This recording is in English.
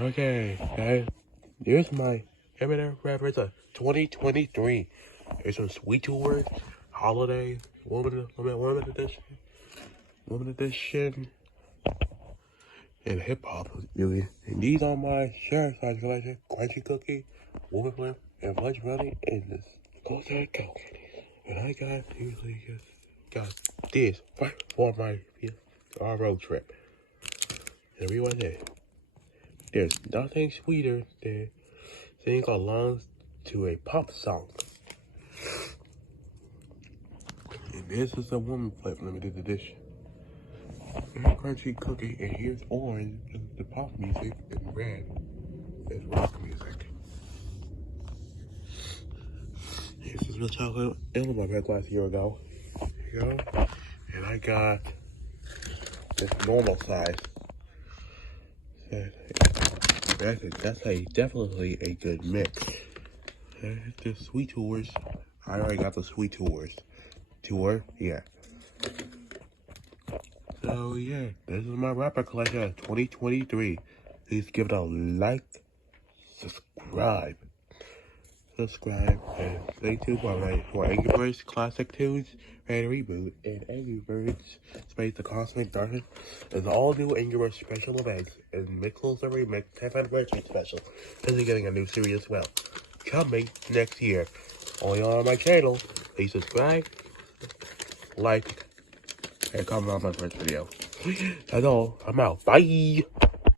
Okay, guys, here's my Eminem reference of 2023. Here's some Sweet Tours, Holiday, Woman Edition, and Hip Hop music. And these are my share size collection: Crunchy Cookie, Woman Flip, and Lunch Money, and this Cold Coke. And I usually got this for my road trip. And rewind it. There's nothing sweeter than singing along to a pop song. And this is a Woman Flip limited edition. And Crunchy Cookie, and here's orange, the pop music, and red is rock music. This is milk chocolate in my bag last year ago. Here you go. And I got this normal size. That's definitely a good mix. The Sweet Tours. I already got the Sweet Tours. Yeah. So yeah, this is my rapper collection of 2023. Please give it a like, subscribe, and stay tuned for Angry Birds Classic Tunes and Reboot, and Angry Birds Space the Cosmic Darkness, and all new Angry Birds special events, and Mixels and Remix 10th Anniversary Special. This is getting a new series as well, coming next year. Only on my channel. Please subscribe, like, and comment on my first video. That's all. I'm out. Bye.